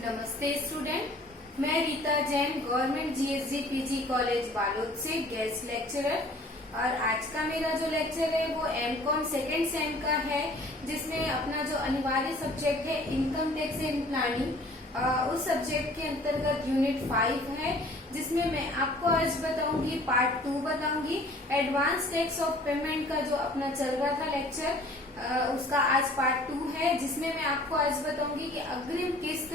नमस्ते स्टूडेंट, मैं Rita Jain government GSG PG college Balod से गेस्ट लेक्चरर। और आज का मेरा जो लेक्चर है वो एमकॉम सेकेंड सेम का है, जिसमें अपना जो अनिवार्य सब्जेक्ट है इनकम टैक्स एंड प्लानिंग, उस सब्जेक्ट के अंतर्गत यूनिट 5 है, जिसमें मैं आपको आज बताऊंगी पार्ट 2 बताऊंगी। एडवांस टैक्स ऑफ पेमेंट का जो अपना चल रहा था लेक्चर, उसका आज पार्ट 2 है, जिसमें मैं आपको आज बताऊंगी कि अग्रिम किस्त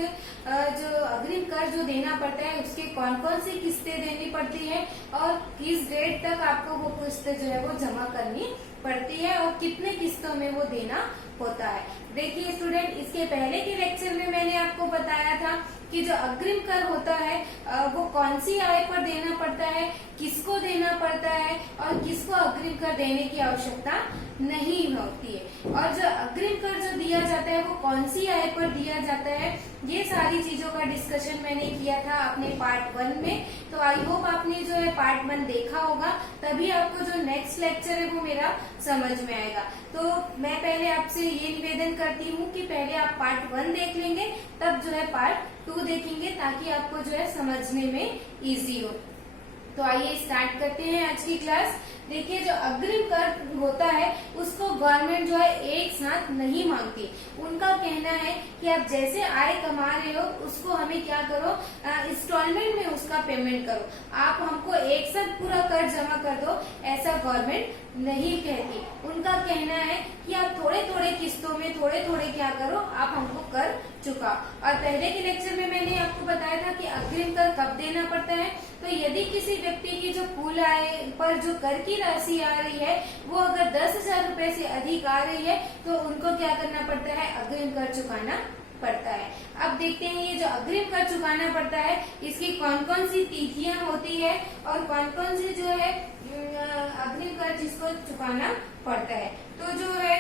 जो अग्रिम कर जो देना पड़ता है उसके कौन कौन सी किस्तें देनी पड़ती है और किस डेट तक आपको वो किस्त जो है वो जमा करनी पड़ती है और कितने किस्तों में वो देना होता है। देखिए स्टूडेंट, इसके पहले के लेक्चर में मैंने आपको बताया था कि जो अग्रिम कर होता है वो कौन सी आय पर देना पड़ता है, किसको देना पड़ता है और किसको अग्रिम कर देने की आवश्यकता नहीं होती है, और जो अग्रिम कर जो दिया जाता है वो कौन सी आय पर दिया जाता है। ये सारी चीजों का डिस्कशन मैंने किया था अपने पार्ट 1 में। तो आई होप आपने जो है पार्ट 1 देखा होगा, तभी आपको जो नेक्स्ट लेक्चर है वो मेरा समझ में आएगा। तो मैं पहले आपसे ये निवेदन करती हूँ कि पहले आप पार्ट 1 देख लेंगे, तब जो है पार्ट 2 देखेंगे, ताकि आपको जो है समझने में इजी हो। तो आइए स्टार्ट करते हैं आज की क्लास। देखिए, जो अग्रिम कर होता है उसको गवर्नमेंट जो है एक साथ नहीं मांगती। उनका कहना है कि आप जैसे आय कमा रहे हो उसको हमें क्या करो, इंस्टॉलमेंट में उसका पेमेंट करो। आप हमको एक साथ पूरा कर जमा कर दो, ऐसा गवर्नमेंट नहीं कहती। उनका कहना है कि आप थोड़े थोड़े किस्तों में थोड़े थोड़े क्या करो, आप हमको कर चुका। और पहले के लेक्चर में मैंने आपको बताया था कि अग्रिम कर कब देना पड़ता है। तो यदि किसी व्यक्ति की जो कुल आय पर जो कर की राशि आ रही है वो अगर 10,000 रूपए से अधिक आ रही है तो उनको क्या करना पड़ता है, अग्रिम कर चुकाना पड़ता है। अब देखते हैं ये जो अग्रिम कर चुकाना पड़ता है इसकी कौन कौन सी तिथियां होती है और कौन कौन सी जो है अग्रिम कर जिसको चुकाना पड़ता है। तो जो है,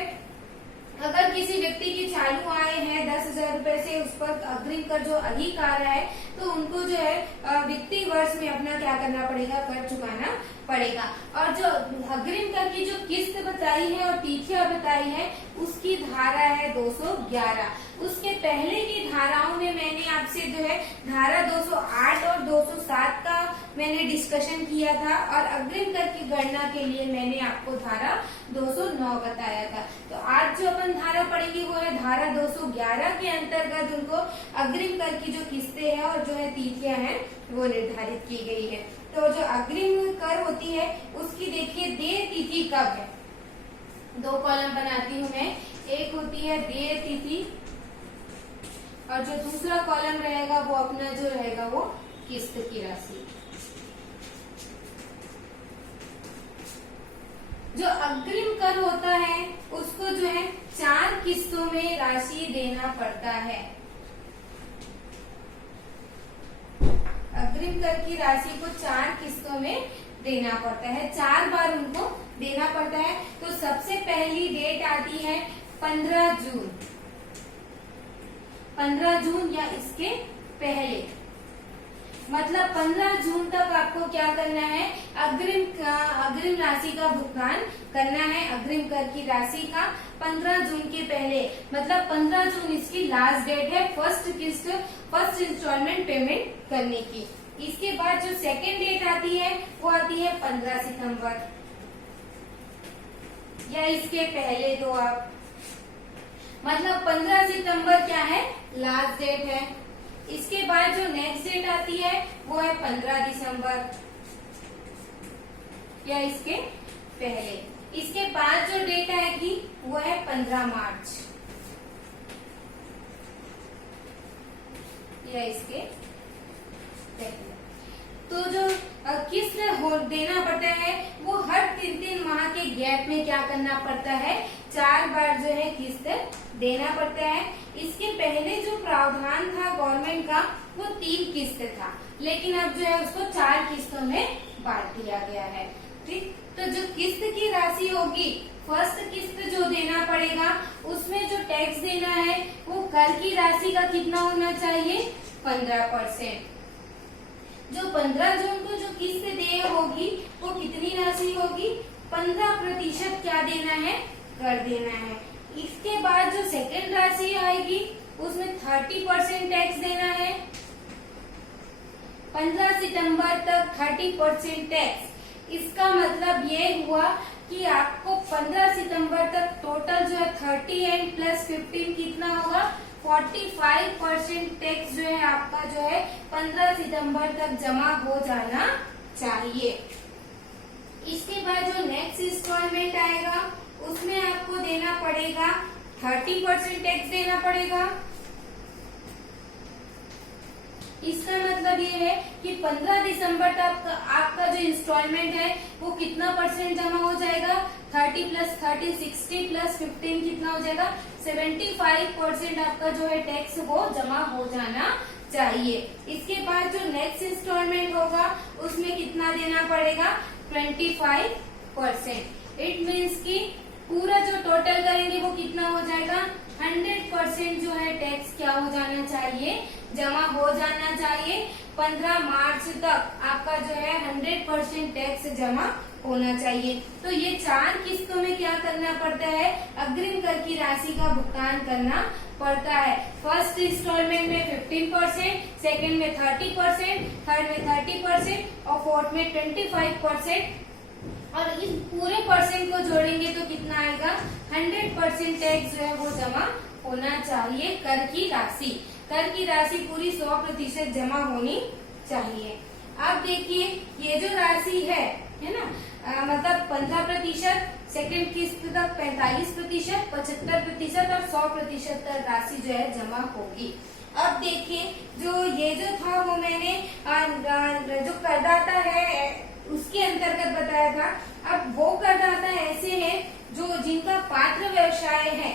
अगर किसी व्यक्ति की चालू आय है 10,000 रूपए से, उस पर अग्रिम कर जो अधिक आ रहा है तो उनको जो है वित्तीय वर्ष में अपना क्या करना पड़ेगा, कर चुकाना पड़ेगा। और जो अग्रिम कर की जो किस्त बताई है और तिथियां बताई है उसकी धारा है 211। उसके पहले की धाराओं में मैंने आपसे जो है धारा 208 और 207 का मैंने डिस्कशन किया था, और अग्रिम कर की गणना के लिए मैंने आपको धारा 209 बताया था। तो आज जो अपन धारा पढ़ेंगे वो है धारा 211 के अंतर्गत उनको अग्रिम कर की जो किस्तें हैं और जो है तिथियां हैं वो निर्धारित की गई है। तो जो अग्रिम कर होती है उसकी देखिए देय तिथि कब है। 2 कॉलम बनाती हूँ मैं, एक होती है देय तिथि और जो दूसरा कॉलम रहेगा वो अपना जो रहेगा वो किस्त की राशि। जो अग्रिम कर होता है उसको जो है 4 किस्तों में राशि देना पड़ता है। अग्रिम कर की राशि को 4 किस्तों में देना पड़ता है, 4 बार उनको देना पड़ता है। तो सबसे पहली डेट आती है 15 जून, 15 जून या इसके पहले, मतलब 15 जून तक आपको क्या करना है, अग्रिम राशि का भुगतान करना है। अग्रिम कर की राशि का 15 जून के पहले, मतलब 15 जून इसकी लास्ट डेट है फर्स्ट इंस्टॉलमेंट पेमेंट करने की। इसके बाद जो सेकेंड डेट आती है वो आती है 15 सितंबर या इसके पहले दो आप, मतलब 15 सितंबर क्या है, लास्ट डेट है। इसके बाद जो नेक्स्ट डेट आती है वो है 15 दिसंबर या इसके पहले। इसके बाद जो डेट आएगी वो है 15 मार्च या इसके पहले। तो जो किस्त देना पड़ता है वो हर 3-3 माह के गैप में क्या करना पड़ता है, 4 बार जो है किस्त देना पड़ता है। इसके पहले जो प्रावधान था गवर्नमेंट का वो 3 किस्त था, लेकिन अब जो है उसको 4 किस्तों में बांट दिया गया है। ठीक, तो जो किस्त की राशि होगी, फर्स्ट किस्त जो देना पड़ेगा उसमें जो टैक्स देना है वो कर की राशि का कितना होना चाहिए, 15%। जो 15 जून को जो किस्त देय होगी वो कितनी राशि होगी, 15% क्या देना है, कर देना है। इसके बाद जो सेकंड राशि आएगी उसमें 30% टैक्स देना है। 15 सितंबर तक 30% टैक्स। इसका मतलब ये हुआ कि आपको 15 सितंबर तक टोटल जो है 30 एंड प्लस 15 कितना होगा, 45% टैक्स जो है आपका जो है 15 सितंबर तक जमा हो जाना चाहिए। इसके बाद जो नेक्स्ट इंस्टॉलमेंट आएगा उसमें आपको देना पड़ेगा 30% टैक्स देना पड़ेगा। इसका मतलब ये है कि 15 दिसंबर तक आपका जो इंस्टॉलमेंट है वो कितना परसेंट जमा हो जाएगा, 30 प्लस 30 60 प्लस 15 कितना हो जाएगा, 75% आपका जो है टैक्स वो जमा हो जाना चाहिए। इसके बाद जो नेक्स्ट इंस्टॉलमेंट होगा उसमें कितना देना पड़ेगा, 25%। इट मीन्स कि पूरा जो टोटल करेंगे वो कितना हो जाएगा, 100% जो है टैक्स क्या हो जाना चाहिए, जमा हो जाना चाहिए। 15 मार्च तक आपका जो है 100% टैक्स जमा होना चाहिए। तो ये 4 किस्तों में क्या करना पड़ता है, अग्रिम कर की राशि का भुगतान करना पड़ता है। फर्स्ट इंस्टॉलमेंट में 15%, सेकंड में 30%, थर्ड में 30% और फोर्थ में 25%। और इस पूरे परसेंट को जोड़ेंगे तो कितना आएगा, 100% टैक्स जो है वो जमा होना चाहिए। कर की राशि पूरी 100% जमा होनी चाहिए। अब देखिए ये जो राशि है ना, मतलब 15%, सेकेंड किस्त तक 45%, 75% और 100% तक राशि जो है जमा होगी। अब देखिए जो था वो मैंने जो करदाता है उसके अंतर्गत बताया था। अब वो करदाता ऐसे हैं जो जिनका पात्र व्यवसाय है।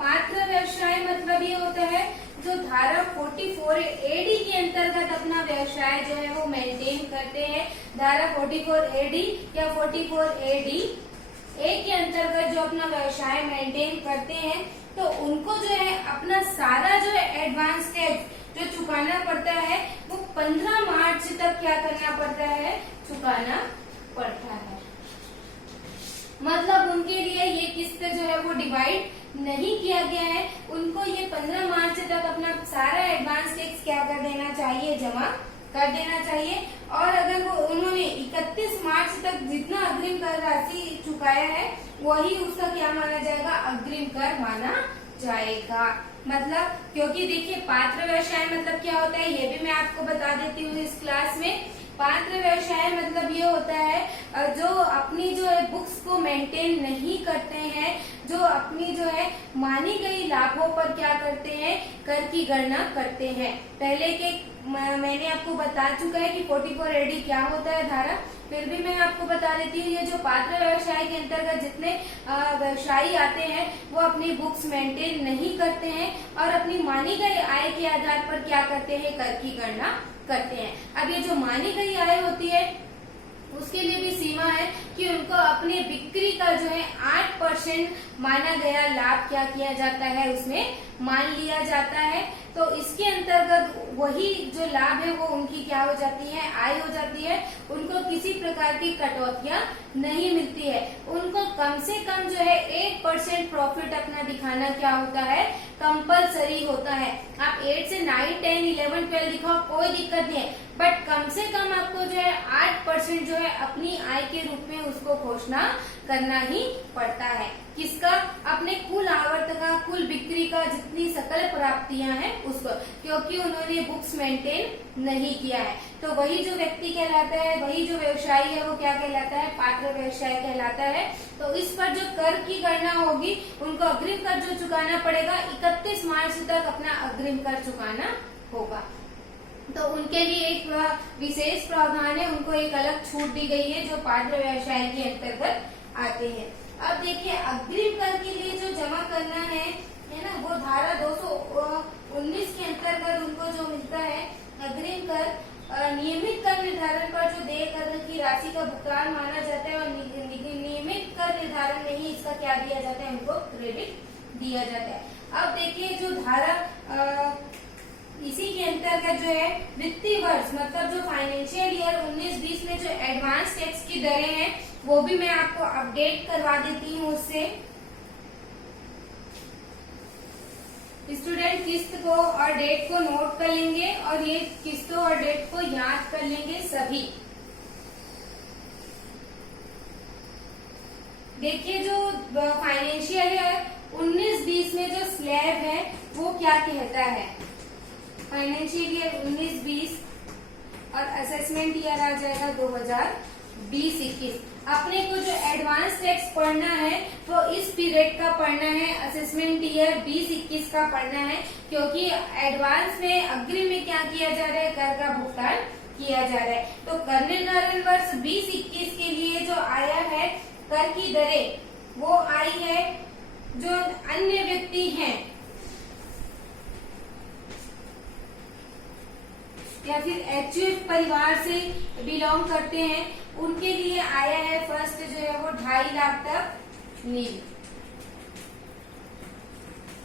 पात्र व्यवसाय मतलब ये होता है जो धारा 44 एडी के अंतर्गत अपना व्यवसाय जो है वो मेंटेन करते हैं। धारा 44 एडी या 44 एडी ए के अंतर्गत जो अपना व्यवसाय मेंटेन करते हैं, तो उनको जो है अपना सारा जो है एडवांस टैक्स जो चुकाना पड़ता है वो 15 मार्च तक क्या करना पड़ता है, चुकाना पड़ता है। मतलब उनके लिए ये किस्त जो है वो डिवाइड नहीं किया गया है। उनको ये 15 मार्च तक अपना सारा एडवांस टैक्स क्या कर देना चाहिए, जमा कर देना चाहिए। और अगर वो उन्होंने 31 मार्च तक जितना अग्रिम कर राशि चुकाया है वही उसका क्या माना जाएगा, अग्रिम कर माना जाएगा। मतलब क्योंकि देखिए पात्र व्यवसाय मतलब क्या होता है ये भी मैं आपको बता देती हूँ इस क्लास में। पात्र व्यवसाय मतलब ये होता है जो अपनी जो है बुक्स को मेंटेन नहीं करते हैं, जो अपनी जो है मानी गई लाभों पर क्या करते हैं, कर की गणना करते हैं। पहले के मैंने आपको बता चुका है कि 44 एडी क्या होता है धारा, फिर भी मैं आपको बता देती हूँ। ये जो पात्र व्यवसाय के अंतर्गत जितने व्यवसायी आते हैं वो अपनी बुक्स मेंटेन नहीं करते हैं और अपनी मानी गई आय के आधार पर क्या करते हैं, कर की गणना करते हैं। अब ये जो मानी गई आय होती है उसके लिए भी सीमा है कि उनको अपने बिक्री का जो है 8% माना गया लाभ क्या किया जाता है, उसमें मान लिया जाता है। तो इसके अंतर्गत वही जो लाभ है वो उनकी क्या हो जाती है, आय हो जाती है। उनको किसी प्रकार की कटौतियां नहीं मिलती है। उनको कम से कम जो है 8% प्रॉफिट अपना दिखाना क्या होता है, कंपलसरी होता है। आप 8 से 9, 10, 11, 12 दिखाओ कोई दिक्कत नहीं है, बट कम से कम आपको जो है 8% जो है अपनी आय के रूप में उसको घोषणा करना ही पड़ता है। किसका, अपने कुल आवर्त का, कुल बिक्री का, जितनी सकल प्राप्तियां हैं उसको, क्योंकि उन्होंने बुक्स मेंटेन नहीं किया है। तो वही जो व्यक्ति कहलाता है, वही जो व्यवसायी है वो क्या कहलाता है, पात्र व्यवसाय कहलाता है। तो इस पर जो कर की गणना होगी उनको अग्रिम कर जो चुकाना पड़ेगा, 31 मार्च तक अपना अग्रिम कर चुकाना होगा। तो उनके लिए एक विशेष प्रावधान है, उनको एक अलग छूट दी गई है जो पात्र व्यवसाय के अंतर्गत आते हैं। अब देखिए अग्रिम कर के लिए जो जमा करना है ना, वो धारा 219 के अंतर्गत उनको जो मिलता है अग्रिम कर, नियमित कर निर्धारण पर जो देय कर की राशि का भुगतान माना जाता है और नियमित कर निर्धारण नहीं इसका क्या दिया जाता है, उनको क्रेडिट दिया जाता है। अब देखिए जो धारा इसी के अंतर्गत जो है वित्तीय वर्ष मतलब जो फाइनेंशियल ईयर 19-20 में जो एडवांस टैक्स की दरें हैं वो भी मैं आपको अपडेट करवा देती हूँ उससे। स्टूडेंट किस्त को और डेट को नोट कर लेंगे और ये किस्तों और डेट को याद कर लेंगे सभी। देखिए जो फाइनेंशियल ईयर 19-20 में जो स्लैब है वो क्या कहता है। फाइनेंशियल ईयर 19-20 और असेसमेंट ईयर आ जाएगा 2020-21। अपने को जो एडवांस टैक्स पढ़ना है वो इस पीरियड का पढ़ना है, असेसमेंट ईयर 20-21 का पढ़ना है, क्योंकि एडवांस में अग्रिम में क्या किया जा रहा है, कर का भुगतान किया जा रहा है। तो कैलेंडर वर्ष 20-21 के लिए जो आया है कर की दरें वो आई है, जो अन्य व्यक्ति हैं या फिर एचयूएफ परिवार से बिलोंग करते हैं उनके लिए आया है फर्स्ट जो है वो 2.5 लाख तक नील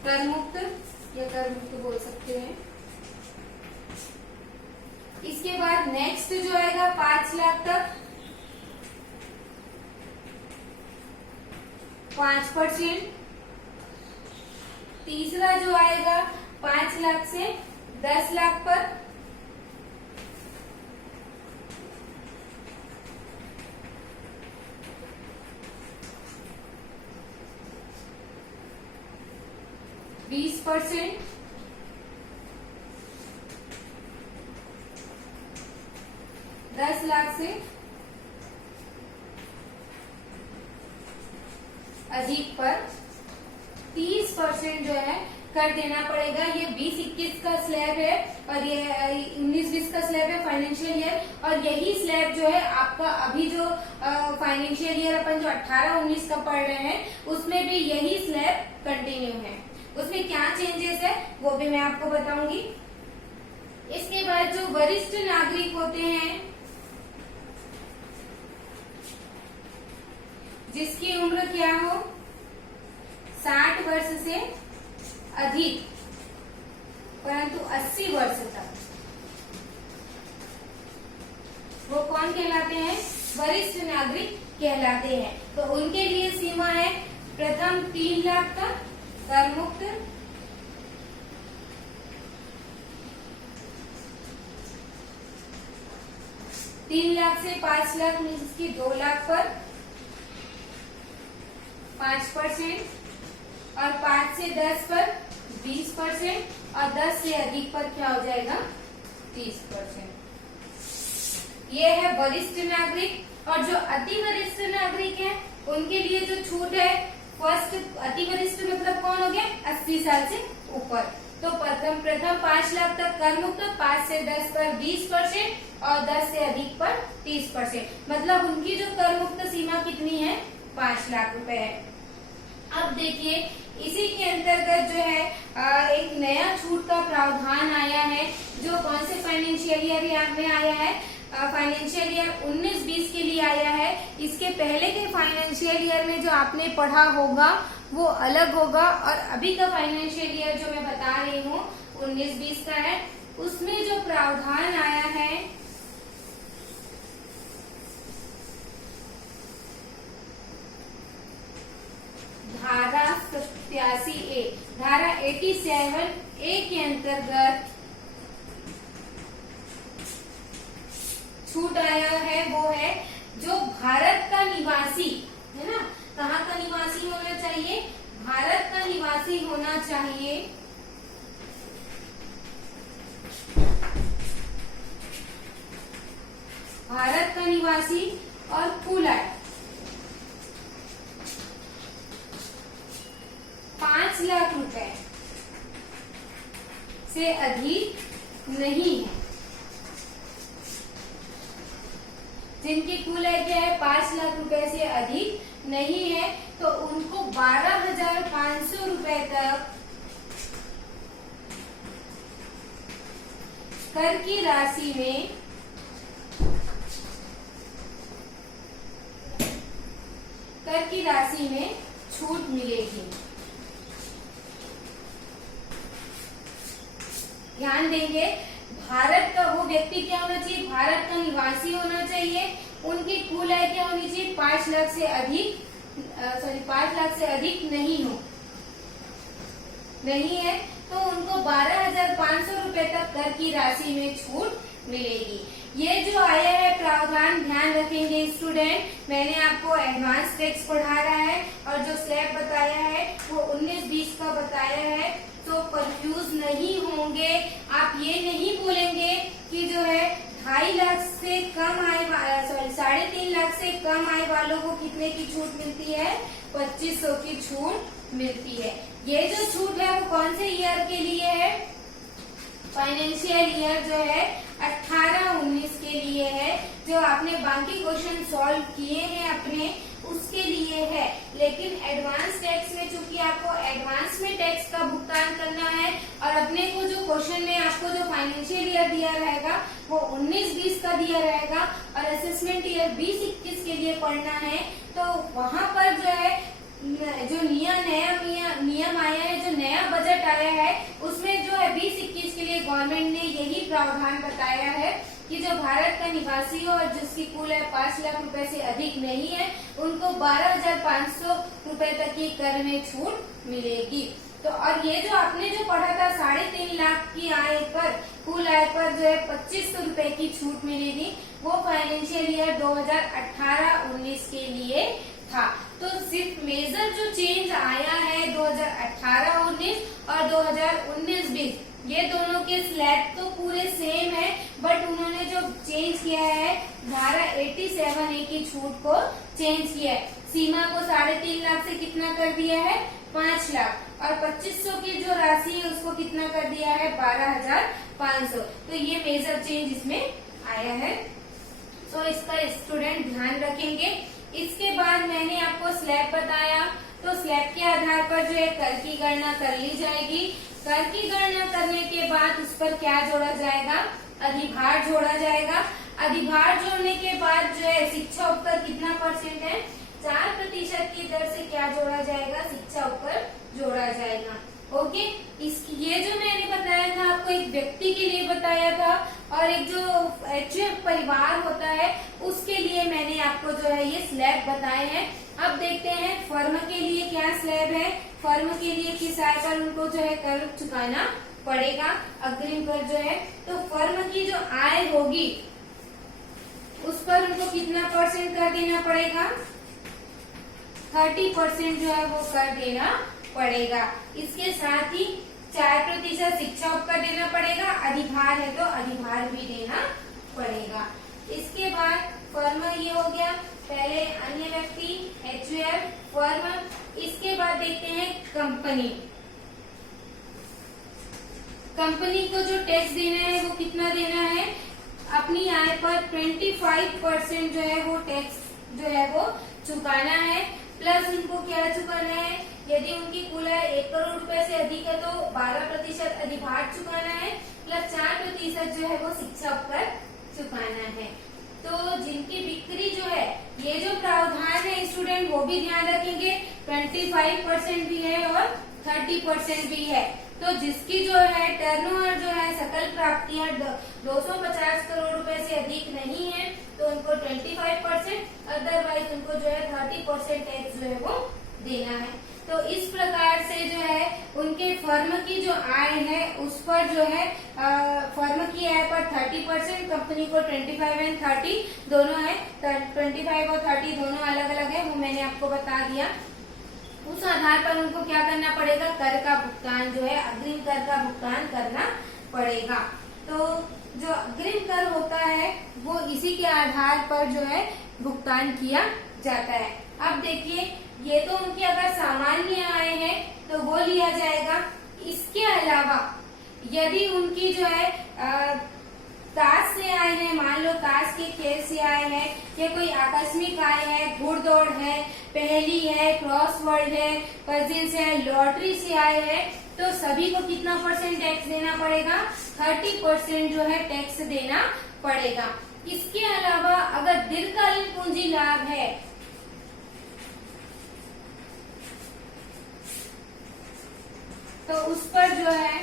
कर मुक्त या कर मुक्त बोल सकते हैं। इसके बाद नेक्स्ट जो आएगा 5 लाख तक 5%। तीसरा जो आएगा 5 लाख से 10 लाख पर 20%। दस लाख से अधिक पर 30% जो है कर देना पड़ेगा। ये 20-21 का स्लैब है और ये 19-20 का स्लैब है फाइनेंशियल ईयर, और यही स्लैब जो है आपका अभी जो फाइनेंशियल ईयर अपन जो 18-19 का पढ़ रहे हैं उसमें भी यही स्लैब कंटिन्यू है। उसमें क्या चेंजेस है वो भी मैं आपको बताऊंगी। इसके बाद जो वरिष्ठ नागरिक होते हैं जिसकी उम्र क्या हो 60 वर्ष से अधिक परंतु 80 वर्ष तक, वो कौन कहलाते हैं, वरिष्ठ नागरिक कहलाते हैं। तो उनके लिए सीमा है प्रथम 3 लाख तक कर मुक्त, तीन लाख से 5 लाख मीन्स की 2 लाख पर 5%, और 5 से 10 पर 20%, और 10 से अधिक पर क्या हो जाएगा 30%। ये है वरिष्ठ नागरिक। और जो अति वरिष्ठ नागरिक है उनके लिए जो छूट है फर्स्ट, अति वरिष्ठ मतलब कौन हो गया 80 साल से ऊपर। तो प्रथम 5 लाख तक कर मुक्त, 5 से 10 पर 20% और 10 से अधिक पर 30%। मतलब उनकी जो कर मुक्त सीमा कितनी है 5 लाख रुपए है। अब देखिए इसी के अंतर्गत जो है एक नया छूट का प्रावधान आया है, जो कौन से फाइनेंशियल ईयर में आया है, फाइनेंशियल ईयर 19-20 के लिए आया है। इसके पहले के फाइनेंशियल ईयर में जो आपने पढ़ा होगा वो अलग होगा, और अभी का फाइनेंशियल ईयर जो मैं बता रही हूँ 19-20 का है। उसमें जो प्रावधान आया है धारा 87A, धारा 87A के अंतर्गत छूट आया है वो है जो भारत का निवासी है ना, कहाँ का निवासी होना चाहिए, भारत का निवासी होना चाहिए, भारत का निवासी और कुल आय 5 लाख रुपए से अधिक नहीं है। जिनकी कुल आय क्या है 5 लाख रुपए से अधिक नहीं है, तो उनको 12,500 रुपए तक कर की राशि में छूट मिलेगी। ध्यान देंगे, भारत का वो व्यक्ति क्या होना चाहिए, भारत का निवासी होना चाहिए, उनकी कुल आय क्या होनी चाहिए 5 लाख से अधिक 5 लाख से अधिक नहीं है, तो उनको 12,500 रुपए तक कर की राशि में छूट मिलेगी। ये जो आया है प्रावधान, ध्यान रखेंगे स्टूडेंट, मैंने आपको एडवांस टैक्स पढ़ा रहा है और जो स्लैब बताया है वो 19-20 का बताया है, तो कंफ्यूज नहीं होंगे। आप ये नहीं बोलेंगे कि जो है 2.5 लाख से कम आय, सॉरी 3.5 लाख से कम आय वालों को कितने की छूट मिलती है, 2500 की छूट मिलती है। ये जो छूट है वो कौन से ईयर के लिए है, फाइनेंशियल ईयर जो है 18-19 के लिए है। जो आपने बाकी क्वेश्चन सॉल्व किए हैं अपने, उसके लिए है। लेकिन एडवांस टैक्स में चूंकि आपको एडवांस में टैक्स का भुगतान करना है और अपने को जो क्वेश्चन में आपको जो फाइनेंशियल ईयर दिया रहेगा वो 19-20 का दिया रहेगा और असेसमेंट ईयर 20-21 के लिए पढ़ना है, तो वहाँ पर जो है जो नया नियम आया है, जो नया बजट आया है, उसमें जो है 20-21 के लिए गवर्नमेंट ने यही प्रावधान बताया है कि जो भारत का निवासी हो और जिसकी कुल आय 5 लाख रुपए से अधिक नहीं है, उनको 12,500 रुपए तक की कर में छूट मिलेगी। तो और ये जो आपने जो पढ़ा था 3.5 लाख की आय पर, कुल आय पर जो है 2500 रुपए की छूट मिलेगी, वो फाइनेंशियल ईयर 2018-19 के लिए था। तो सिर्फ मेजर जो चेंज आया है 2018-19 और 2019-20, ये दोनों के स्लैब तो पूरे सेम है, बट उन्होंने जो चेंज किया है धारा 87A की छूट को चेंज किया है। सीमा को 3.5 लाख से कितना कर दिया है, 5 लाख, और 2500 की जो राशि है उसको कितना कर दिया है, 12,500। तो ये मेजर चेंज इसमें आया है, तो इसका स्टूडेंट ध्यान रखेंगे। इसके बाद मैंने आपको स्लैब बताया, तो स्लैब के आधार पर जो है कर की गणना कर ली जाएगी। कर की गणना करने के बाद उस पर क्या जोड़ा जाएगा, अधिभार जोड़ा जाएगा। अधिभार जोड़ने के बाद जो है शिक्षा उपकर कितना परसेंट है, 4% की दर से क्या जोड़ा जाएगा, शिक्षा उपकर जोड़ा जाएगा। ओके, ये जो मैंने बताया था आपको एक व्यक्ति के लिए बताया था और एक जो HUF परिवार होता है उसके लिए मैंने आपको जो है ये स्लैब बताए हैं। अब देखते हैं फर्म के लिए क्या स्लैब है। फर्म के लिए किस आय पर उनको जो है कर चुकाना पड़ेगा, अग्रिम कर जो है, तो फर्म की जो आय होगी उस पर उनको कितना परसेंट कर देना पड़ेगा, 30% जो है वो कर देना पड़ेगा। इसके साथ ही 4% शिक्षा उपकर देना पड़ेगा, अधिभार है तो अधिभार भी देना पड़ेगा। इसके बाद फर्म ये हो गया, पहले अन्य व्यक्ति HUF, फर्म। इसके बाद देखते हैं कंपनी। कंपनी को जो टैक्स देना है वो कितना देना है, अपनी आय पर 25% जो है वो टैक्स जो है वो चुकाना है। प्लस उनको क्या चुकाना है, यदि उनकी कुल आय 1 करोड़ रुपए से अधिक है तो 12% अधिभार चुकाना है, प्लस 4% जो है वो शिक्षा उपकर चुकाना है। तो जिनकी बिक्री जो है, ये जो प्रावधान है स्टूडेंट वो भी ध्यान रखेंगे, 25% भी है और 30% भी है। तो जिसकी जो है टर्नओवर जो है सकल प्राप्तियां 250 करोड़ रुपए से अधिक नहीं है तो उनको 25%, अदरवाइज उनको जो है 30% टैक्स जो है वो देना है। तो इस प्रकार से जो है उनके फर्म की जो आय है उस पर जो है फर्म की आय पर 30%, कंपनी को 25 एंड 30 दोनों है, 25 और 30 दोनों अलग अलग है, वो मैंने आपको बता दिया। उस आधार पर उनको क्या करना पड़ेगा, कर का भुगतान जो है अग्रिम कर का भुगतान करना पड़ेगा। तो जो अग्रिम कर होता है वो इसी के आधार पर जो है भुगतान किया जाता है। अब देखिए, ये तो उनकी अगर सामान्य आय है तो वो लिया जाएगा। इसके अलावा यदि उनकी जो है ताश से आय है, मान लो ताश के खेल से आय है, या कोई आकस्मिक आय है, घुड़दौड़ है, पहेली है, क्रॉसवर्ड है, पजल्स है, लॉटरी से आय है, तो सभी को कितना % टैक्स देना पड़ेगा, 30% जो है टैक्स देना पड़ेगा। इसके अलावा अगर दीर्घकालीन पूंजी लाभ है, तो उस पर जो है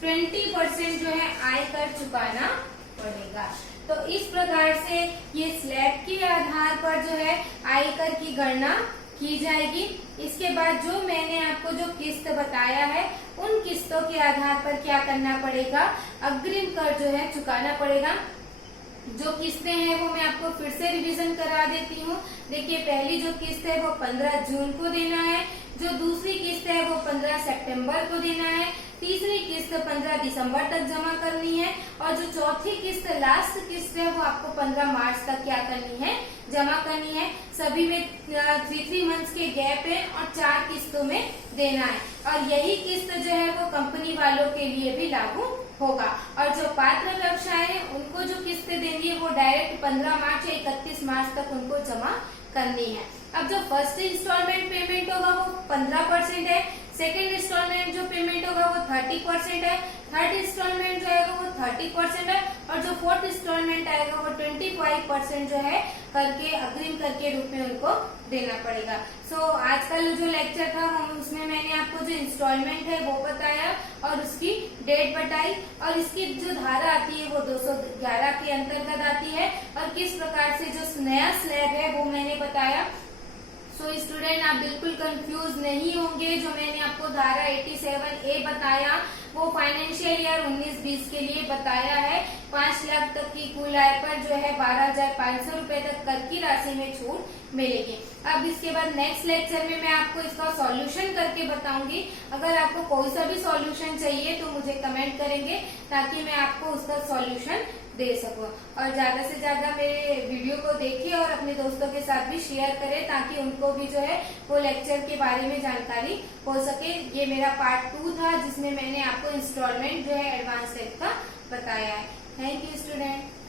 20% जो है आयकर चुकाना पड़ेगा। तो इस प्रकार से ये स्लैब के आधार पर जो है आयकर की गणना की जाएगी। इसके बाद जो मैंने आपको जो किस्त बताया है उन किस्तों के आधार पर क्या करना पड़ेगा, अग्रिम कर जो है चुकाना पड़ेगा। जो किस्तें हैं वो मैं आपको फिर से रिवीजन करा देती हूँ। देखिए, पहली जो किस्त है वो 15 जून को देना है, जो दूसरी किस्त है वो 15 सितंबर को देना है, तीसरी किस्त 15 दिसंबर तक जमा करनी है और जो चौथी किस्त लास्ट किस्त है वो आपको 15 मार्च तक क्या करनी है, जमा करनी है। सभी में 3 मंथ्स के गैप है और 4 किस्तों में देना है और यही किस्त जो है वो कंपनी वालों के लिए भी लागू होगा। और जो पात्र व्यवसाय है उनको जो किस्तें देनी है वो डायरेक्ट 15 मार्च या 31 मार्च तक उनको जमा करनी है। अब जो फर्स्ट इंस्टॉलमेंट पेमेंट होगा वो 15% है, सेकेंड इंस्टॉलमेंट जो पेमेंट होगा वो 30% है, थर्ड इंस्टॉलमेंट जो आएगा वो 30% है और जो फोर्थ इंस्टॉलमेंट आएगा वो 25% जो है करके अग्रिम कर के रूप में उनको देना पड़ेगा। आज का जो लेक्चर था उसमें मैंने आपको जो इंस्टॉलमेंट है वो बताया और उसकी डेट बताई और इसकी जो धारा आती है वो 211 के अंतर्गत आती है और किस प्रकार से जो नया स्लैब है वो मैंने बताया। स्टूडेंट, आप बिल्कुल कंफ्यूज नहीं होंगे। जो मैंने आपको धारा 87A बताया वो फाइनेंशियल ईयर 19-20 के लिए बताया है। 5 लाख तक की कुल आय पर जो है 12,500 रूपये तक कर की राशि में छूट मिलेगी। अब इसके बाद नेक्स्ट लेक्चर में मैं आपको इसका सॉल्यूशन करके बताऊंगी। अगर आपको कोई सा भी सॉल्यूशन चाहिए तो मुझे कमेंट करेंगे ताकि मैं आपको उसका सॉल्यूशन दे सकूं। और ज्यादा से ज्यादा मेरे वीडियो को देखिए और अपने दोस्तों के साथ भी शेयर करें ताकि उनको भी जो है वो लेक्चर के बारे में जानकारी हो सके। ये मेरा पार्ट 2 था जिसमें मैंने आपको इंस्टॉलमेंट जो है एडवांस टाइप का बताया है। Thank you student.